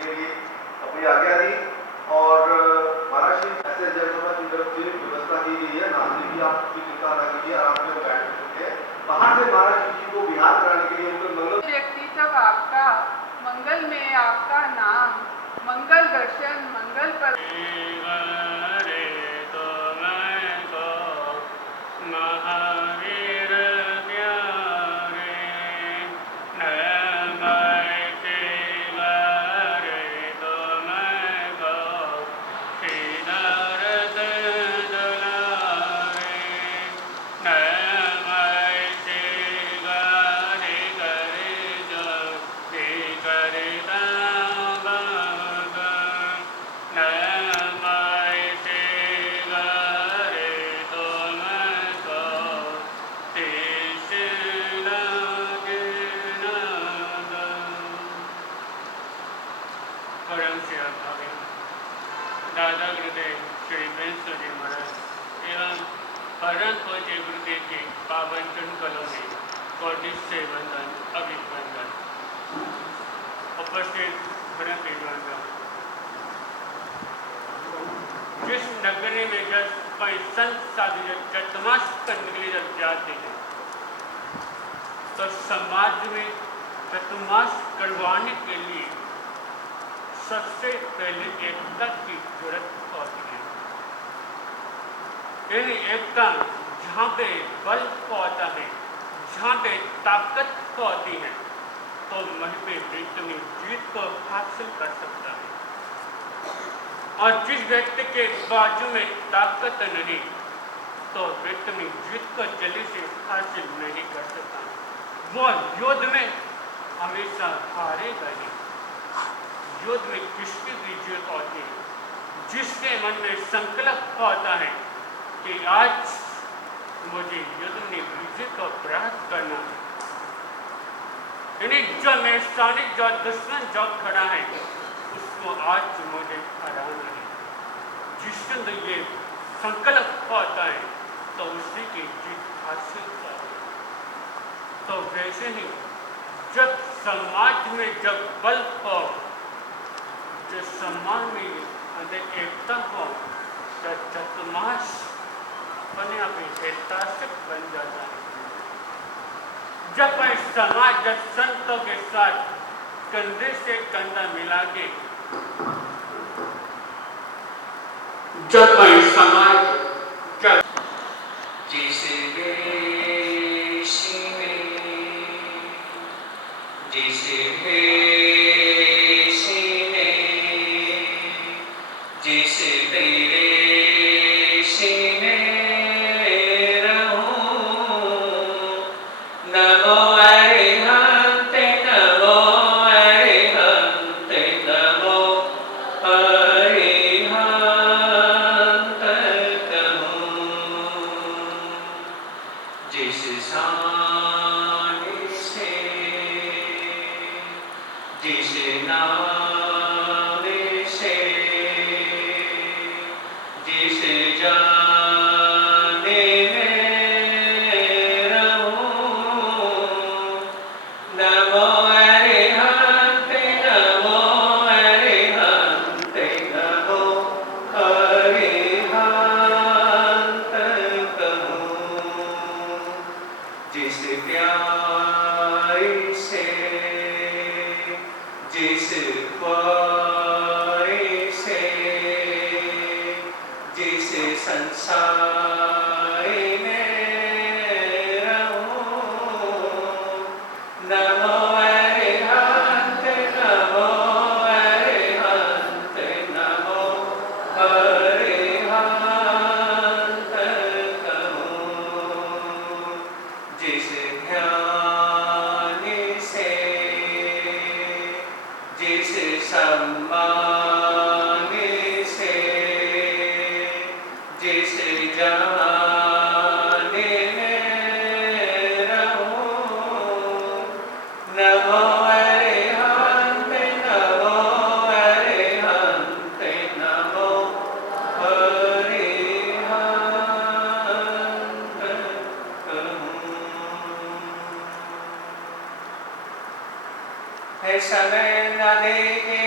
के लिए अपनी आज्ञा दी और महाराज जी ऐसे जगह की तरफ से व्यवस्था की गई है, नागरिक की आप चिंता न कीजिए, आराम से बैठ सकते हैं। बाहर से महाराज जी को विहार कराने के लिए उनके मंगल व्यक्ति तब आपका मंगल में आपका नाम मंगल दर्शन मंगल पर महावीर दादा गुरुदेव श्री प्रिंस जी महाराज एवं परम पूज्य गुरुदेव के पावन कलों में कोटि से वंदन अभिवंदन। उपस्थित परम विद्वान, जिस नगरी में जब कोई संत साधु चतुर्मास करने के लिए जब जाते हैं तो समाज में चतुर्मास करवाने के लिए सबसे पहले एकता की जरूरत होती है। यानी एकता जहाँ पे बल होता है, जहाँ पे ताकत होती है, तो वहीं पे व्यक्ति में जीत को हासिल कर सकता है। और जिस व्यक्ति के बाजू में ताकत नहीं, तो व्यक्ति में जीत को जल्दी से हासिल नहीं कर सकता। वो युद्ध में हमेशा हारेगा ही। युद्ध में किसकी भी जीत होती है? जिसके मन में संकल्प होता है कि आज मुझे युद्ध में विजय को प्राप्त करना है, यानी जो मेरे सामने जो दुश्मन जो खड़ा है उसको आज मुझे हराना है। जिसके अंदर ये संकल्प होता है तो उसी की जीत हासिल होती है। तो वैसे ही जब समाज में जब बल हो, जो सम्मान में अंदर एकता हो, तो चतुर्मास अपने आप ही ऐतिहासिक बन जाता है। जब कोई समाज जब संतों के साथ कंधे से कंधा मिला के जब कोई समाज जब जिस देश में जिस समय न देखे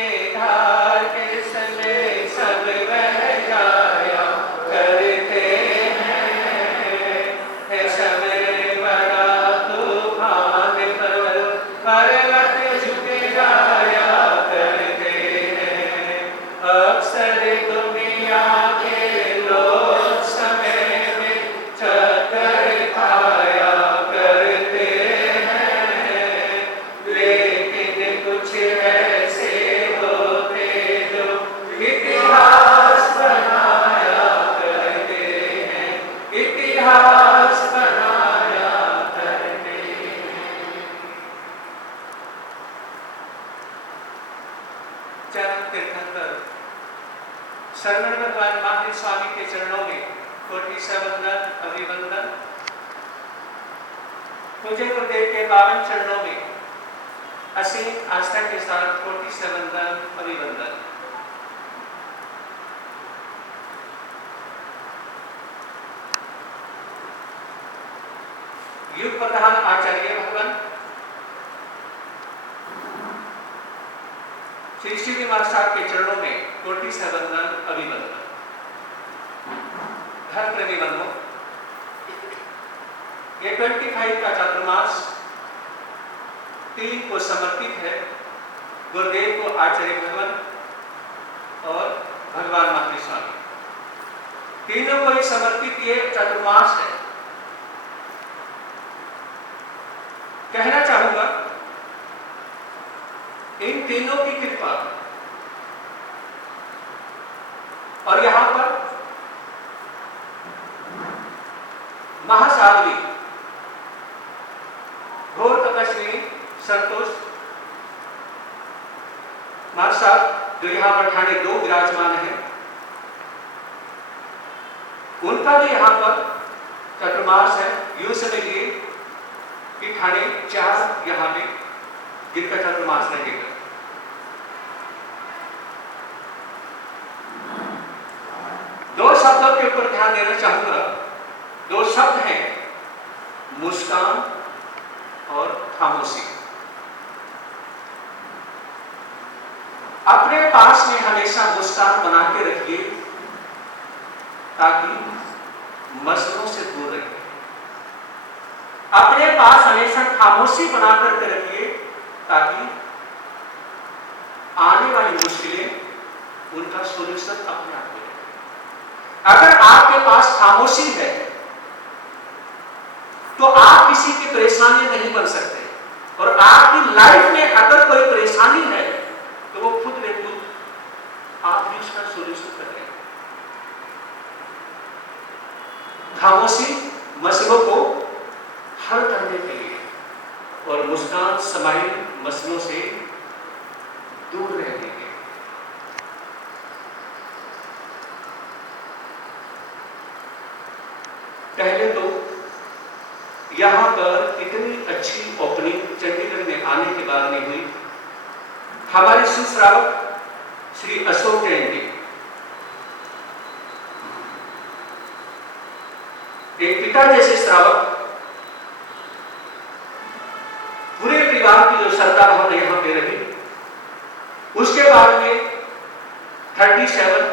चरण तीर्थंकर शरण भगवान महावीर स्वामी के चरणों में कोटि से वंदन अभिवंदन। पूज्य गुरुदेव के पावन चरणों में असीम आस्था के साथ कोटि से वंदन अभिवंदन। युग प्रधान आचार्य भगवान श्री श्रीनिवास साहब के चरणों में कोटि से वंदन अभिवंदन। धर्म प्रेमी बंधुओं, ये 25 का चातुर्मास 3 को समर्पित है, गुरुदेव को, आचार्य भगवान और भगवान महावीर स्वामी, तीनों को ही समर्पित ये चातुर्मास है। कहना चाहूंगा इन तीनों की कृपा और यहां पर महासाध्वी घोर तपस्वी संतोष महाराज साहब जो यहां पर ठाणे 2 विराजमान है, उनका भी यहां पर चातुर्मास है। यूं समझिए कि ठाणे 4 यहां पे जिनका चातुर्मास रहेगा। दो शब्दों के ऊपर ध्यान देना चाहूंगा। 2 शब्द हैं, मुस्कान और खामोशी। अपने पास में हमेशा मुस्कान बना के रखिए ताकि मसलों से दूर रहिए। अपने पास हमेशा खामोशी बना करके रखिए ताकि आने वाली मुश्किलें उनका सोल्यूशन अपने आप हो जाए। अगर आपके पास खामोशी है तो आप किसी की परेशानी नहीं बन सकते, और आपकी लाइफ में अगर कोई परेशानी है तो वो खुद ब खुद आप भी उसका सोल्यूशन कर लेंगे। खामोशी मसलों को हल करने के लिए और मुस्कान समाई मसलों से दूर रहने के लिए। पहले तो यहां पर इतनी अच्छी ओपनिंग चंडीगढ़ में आने के बाद में हुई। हमारे सुश्रावक श्री अशोक जैन जी, एक पिता जैसे श्रावक, पूरे परिवार की जो श्रद्धा भावना यहां पे रही। उसके बाद में 37,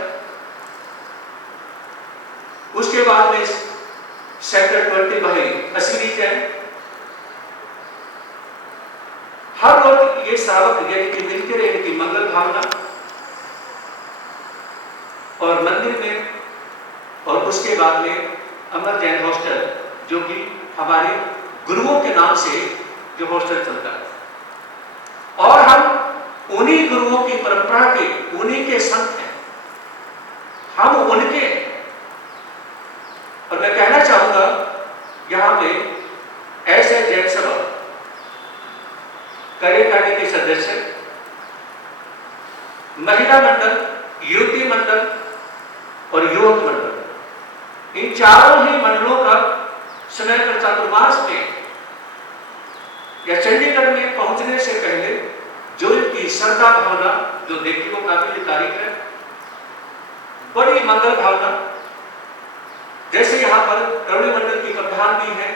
उसके बाद में सेक्टर 20 भाई अश्विनी जैन, हर रोज ये श्रावक यानी कि मिलते रहे इनकी मंगल भावना और मंदिर में, और उसके बाद में अमर जैन हॉस्टल जो कि हमारे गुरुओं के नाम से जो हॉस्टल चलता है, और हम उन्हीं गुरुओं की परंपरा के, उन्हीं के संत हैं, हम उनके। और मैं कहना चाहूंगा यहां पे ऐसे जैन सभा कार्यकारिणी के सदस्य, महिला मंडल, युवती मंडल और युवक मंडल, इन चारों ही मंडलों का समय पर चातुर्मास में या चंडीगढ़ में पहुंचने से पहले जो इनकी श्रद्धा भावना, जो देखने को काबिल तारीफ है, बड़ी मंगल भावना, जैसे यहाँ पर करुणी मंडल की प्रधान भी है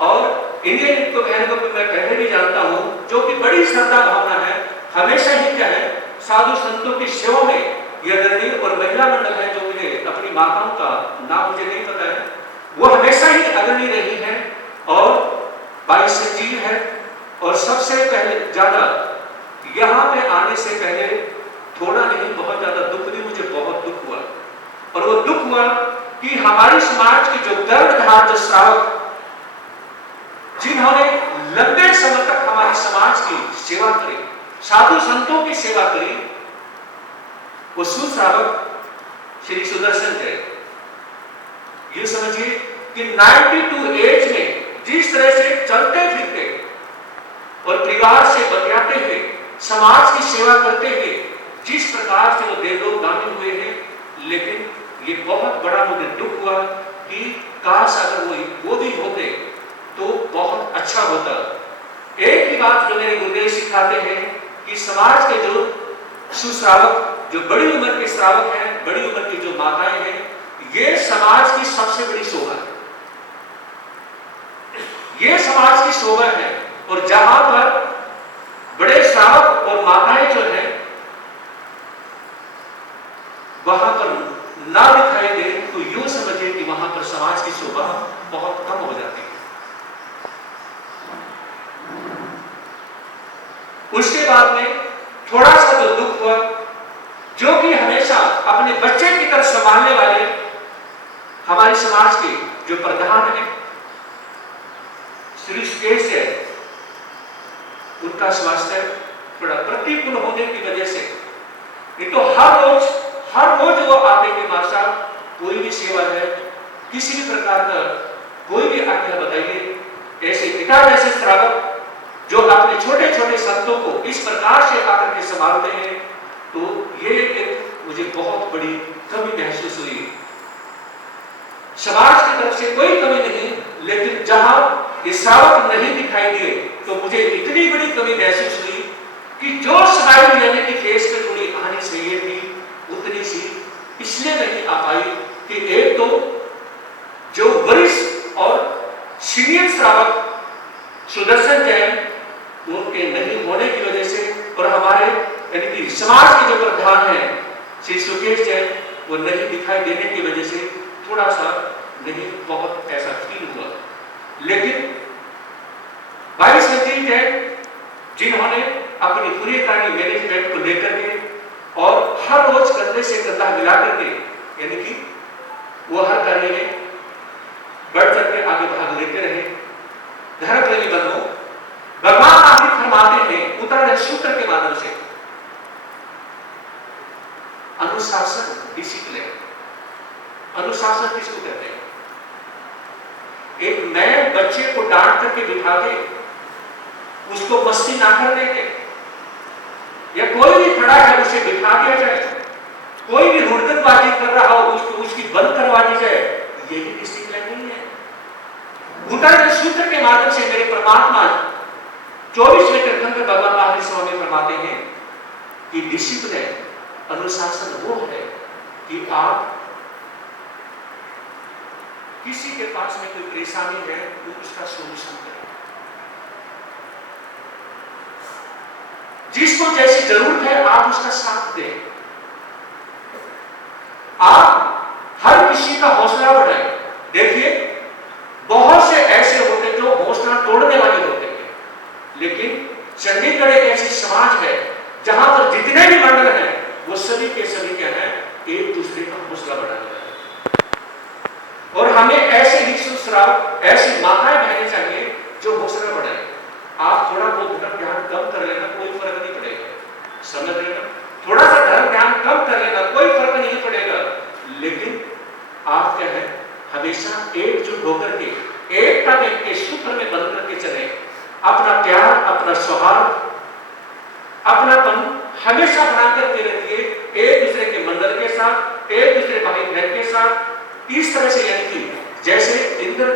और इंडियन नृत्य बहनों को मैं पहले भी जानता हूँ, जो कि बड़ी श्रद्धा भावना है। हमेशा ही क्या है, साधु संतों की सेवा में यह अग्रणी और महिला मंडल है, जो मुझे अपनी माताओं का नाम मुझे नहीं पता है, वो हमेशा ही अग्रणी रही है और 22 संजीव है। और सबसे पहले ज्यादा यहाँ पे आने से पहले थोड़ा नहीं, बहुत ज्यादा दुख भी, मुझे बहुत दुख हुआ। और वो दुख हुआ कि हमारी समाज के जो गर्भधार जो श्रावक, जिन्होंने लंबे समय तक हमारे समाज की सेवा करी, साधु संतों की सेवा करी, वो सुश्रावक श्री सुदर्शन जैन, ये समझिए कि 92 एज में जिस तरह से चलते फिरते और परिवार से बतियाते हुए, समाज की सेवा करते हुए जिस प्रकार से वो देवलोकगामी हुए हैं, लेकिन ये बहुत बड़ा मुझे दुख हुआ कि काश अगर वो भी होते तो बहुत अच्छा होता। एक ही बात जो मेरे गुरुदेव सिखाते हैं कि समाज के जो सुश्रावक, जो बड़ी उम्र के श्रावक हैं, बड़ी उम्र की जो माताएं हैं, ये समाज की सबसे बड़ी शोभा है। ये समाज की शोभा है। और जहां पर बड़े श्रावक और माताएं जो हैं वहां पर ना दिखाई दे तो यूं समझिए कि वहां पर समाज की शोभा बहुत कम हो जाती है। उसके बाद में थोड़ा सा जो दुख हुआ, जो कि हमेशा अपने बच्चे की तरह संभालने वाले हमारे समाज के जो प्रधान हैं श्री सुकेश है, उनका स्वास्थ्य थोड़ा प्रतिकूल होने की वजह से नहीं तो हर रोज वो आते कि मां साहब कोई भी सेवा है, किसी भी प्रकार का कोई भी आज्ञा बताइए। ऐसे पिता जैसे श्रावक जो अपने छोटे छोटे संतों को इस प्रकार से आकर के संभालते हैं, तो ये एक मुझे बहुत बड़ी कमी महसूस हुई। समाज की तरफ से कोई कमी नहीं, लेकिन जहां ये श्रावक नहीं दिखाई दिए तो मुझे इतनी बड़ी कमी महसूस हुई कि जो स्माइल यानी कि फेस पे थोड़ी आनी चाहिए थी, उतनी सी इसलिए नहीं आ पाई कि एक तो जो वरिष्ठ और सीनियर श्रावक सुदर्शन जैन उनके नहीं होने की वजह से, और हमारे यानी कि समाज के जो प्रधान हैं श्री सुकेश जैन, वो नहीं दिखाई देने की वजह से थोड़ा सा नहीं बहुत ऐसा फील हुआ। लेकिन 22 मंत्री जैन जिन्होंने अपनी पूरी कार्य मैनेजमेंट को लेकर के और हर रोज कंधे से कंधा मिला करके यानी कि वो हर कार्य में बढ़ चढ़ के आगे भाग लेते रहे। धर्म प्रेमी बंधुओं, भगवान आगे फरमाते हैं उत्तरायण सूत्र के माध्यम से, अनुशासन, डिसिप्लिन। अनुशासन किसको कहते हैं? एक नए बच्चे को डांट करके बिठा के उसको मस्ती ना करने के, या कोई भी खड़ा है उसे बिठा दिया जाए, कोई भी हुड़दंगबाजी कर रहा हो उसको उसकी बंद करवा दी जाए, ये भी डिसिप्लिन नहीं है। उत्तरायण सूत्र के माध्यम से मेरे परमात्मा 24वें कीर्तन में भगवान आखिरी समय में फरमाते हैं कि डिसिप्लिन, अनुशासन वो है कि आप किसी के पास में कोई परेशानी है तो उसका सोल्यूशन करें, जिसको जैसी जरूरत है आप उसका साथ दें, आप हर किसी का हौसला बढ़ाएं। देखिए बहुत से ऐसे होते जो हौसला तोड़ने वाले होते हैं, लेकिन चंडीगढ़ एक ऐसी समाज है जहां पर जितने भी मंडल हैं वो सभी के सभी क्या है, एक दूसरे का हौसला बढ़ाने वाले। और हमें ऐसे ही सुश्राव, ऐसी माताएं बहने चाहिए जो हौसला बढ़ाए। आप थोड़ा बहुत धर्म ध्यान कम कर लेना, कोई फर्क नहीं पड़ेगा, समझ लेना। थोड़ा सा धर्म ध्यान कम कर लेना, कोई फर्क नहीं पड़ेगा, लेकिन आप क्या है हमेशा एकजुट होकर के एकता के सूत्र में बंध करके चले। अपना प्यार, अपना सौहार्द, अपनापन हमेशा बना करके रखिए एक दूसरे के मंडल के साथ, एक दूसरे भाई बहन के साथ। इस तरह से यानी कि जैसे इंद्र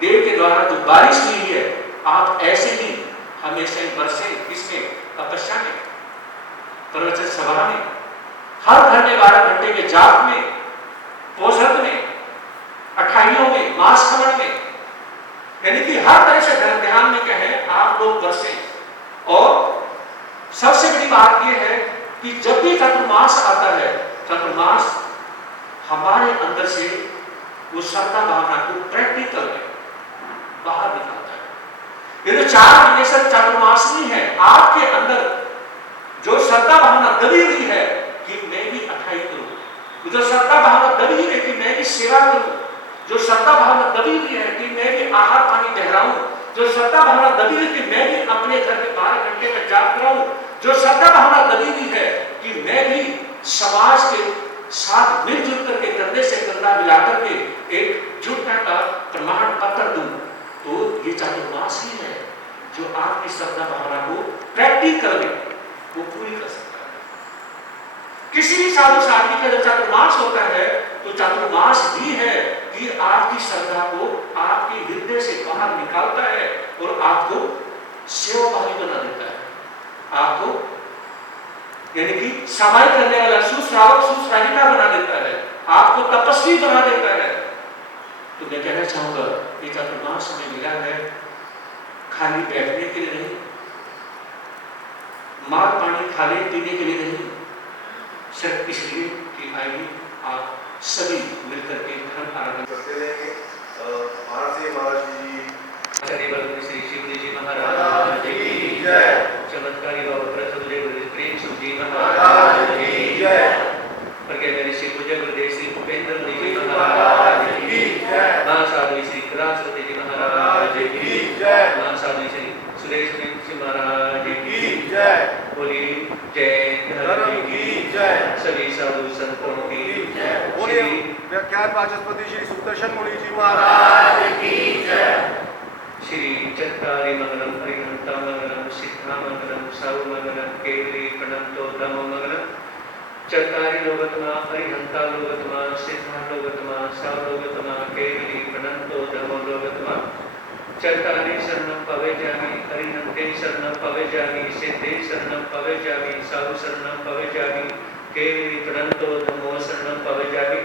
देव के द्वारा जो बारिश हुई है, आप ऐसे ही हमेशा बरसे किसमें, तपस्या में, प्रवचन सभा में, हर घर में 12 घंटे के जाप में, पोषक में, अठाइयों में, मास खमन में, यानी कि हर तरह से धर्म ध्यान में क्या है आप लोग बरसे। और सबसे बड़ी बात यह है कि जब भी चतुर्मास आता है, चतुर्मास हमारे अंदर से वो श्रद्धा भावना को प्रैक्टिकल में बाहर निकालता है। ये जो 4 महीने से चतुर्मास नहीं है, आपके अंदर जो श्रद्धा भावना दबी हुई है कि मैं भी अठाई करूं, जो श्रद्धा भावना दबी हुई है कि मैं भी सेवा करूं, जो श्रद्धा भावना दबी हुई है कि मैं भी आहार पानी ठहराऊं, जो श्रद्धा भावना दबी हुई कि मैं भी अपने घर में 12 घंटे में जाप कराऊं, जो श्रद्धा भावना दबी हुई है कि मैं भी समाज के साथ मिलजुल करके कंधे से कंधा मिला करके एक जुटता का प्रमाण पत्र दूं, तो ये चातुर्मास ही है जो आपकी श्रद्धा भावना को प्रैक्टिकल में वो पूरी कर सकता है। किसी भी साधु साध्वी का जब चातुर्मास होता है तो चातुर्मास ही है कि आपकी श्रद्धा को आपके हृदय से बाहर निकालता है और आपको सेवाभावी बना देता है, आपको यानी कि समाई करने वाला सुश्रावक सुश्राविका बना देता है, आपको तपस्वी बना देता है। तो मैं कहना चाहूंगा ये चातुर्मास हमें मिला है खाली बैठने के लिए नहीं, मार पानी खाने पीने के लिए नहीं, सिर्फ इसलिए कि आइए आप सभी मिलकर के धर्म आराधना करते रहेंगे। महाराज महाराज जी श्री शिवजी जी महाराज की जय। चमत्कारी बाबा प्रथम प्रेम जी महाराज की जय। मेरे श्री पूज्य गुरुदेव श्री भूपेंद्र जी महाराज की जय। मां साधु श्री राजपति जी महाराज की जय। मां साधु श्री सुरेश जी महाराज की जय। बोलिए जय धर्म की जय। सभी साधु संतों की जय। बोलिए व्याख्यान वाचस्पति श्री सुदर्शन मुनि जी महाराज की जय। श्री चत्तारि मंगलम हरिहंता मंगलम सिद्धा मंगलम साहु मंगलम केवली प्रणंतो धम्म मंगलम चत्तारि लोगतमा हरिहंता लोगतमा सिद्धा लोगतमा साहु लोगतमा केवली प्रणंतो धम्म लोगतमा चत्तारि शरणं पवेजामि हरिहंते शरणं पवेजामि सिद्धे शरणं पवेजामि साहु शरणं पवेजामि केवली प्रणंतो धम्मो शरणं पवेजामि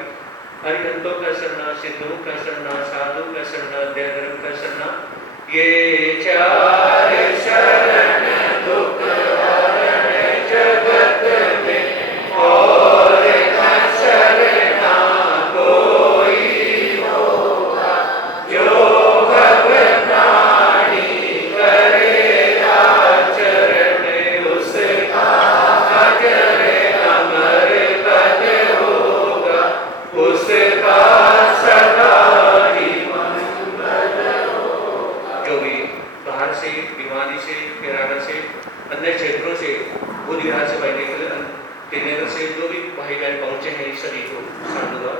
हरिहंतों का शरणा सिद्धों का शरणा साधु का शरणा दयाधर्म का शरणा ये चार शरण दुख हरण जगत में और न शरणा कोई होगा जो भव प्राणी करेगा चरण उसका अजर अमर पद होगा उसका सदा भिवानी से केराला से अन्य क्षेत्रों से बुद्धिविहार से भाई नगर से जो भी भाई बहन पहुंचे हैं सभी को साधुवाद।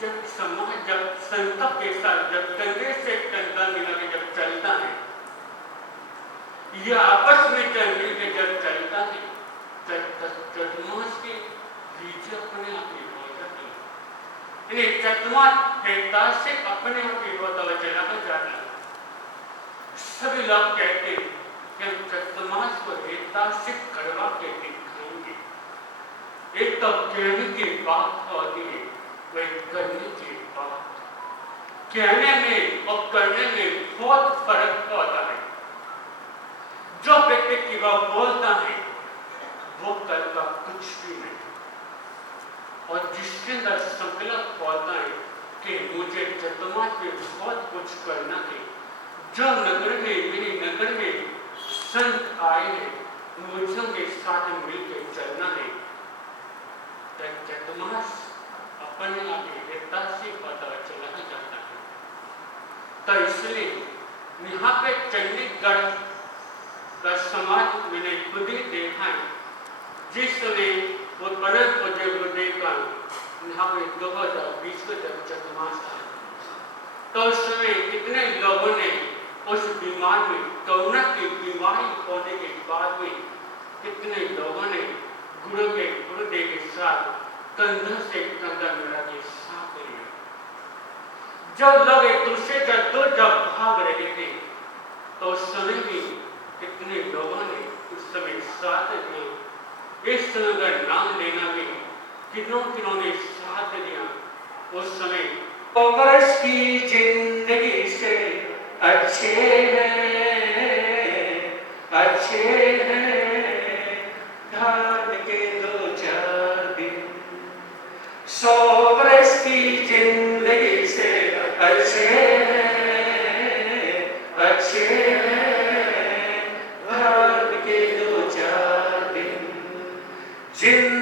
जब समाज जब संता के साथ जब कंधे से कंधा मिला के जब चलता है या आपस में चल मिल के जब चलता है चतुर्मास के बीच अपने आप ही हो जाती है। चतुर्मास हेता से अपने आप ही होता हुआ चला कर जाता है। सभी लोग कहते हैं कि हम चतुर्मास को हेता से करवा के दिखाएंगे। एक तो कहने की बात होती है, वही करने की बात। कहने में और करने में बहुत फर्क होता है। जो व्यक्ति की वह बोलता है वो करता कुछ भी नहीं, और जिसके अंदर संकल्प होता है कि मुझे चतुर्मास में बहुत कुछ करना है, जो नगर में मेरे नगर में संत आए हैं मुझे के साथ मिलकर चलना है, चतुर्मास अपने आप एकता से पता चला जाता है। तो इसलिए यहाँ पे चंडीगढ़ का समाज मैंने खुद ही देखा है, जिसमें वो कनक को देखकर यहाँ पे 2020 को जब चतुर्मास था, तो उस समय कितने लोगों ने उस बीमार में, कोरोना की बीमारी होने के बाद में कितने लोगों ने गुरुदेव के साथ कंधा से कंधा मिला के साथ लिया। जब लोग एक दूसरे जब भाग रहे थे, तो उस समय भी कितने लोगों ने उस समय साथ दिया। इस समय का नाम लेना भी कितनों ने साथ दिया उस समय। कांग्रेस की जिंदगी से अच्छे हैं धान के 2-4 दिन। 100 बरस की जिंदगी से अच्छे हैं धान के 2-4 दिन।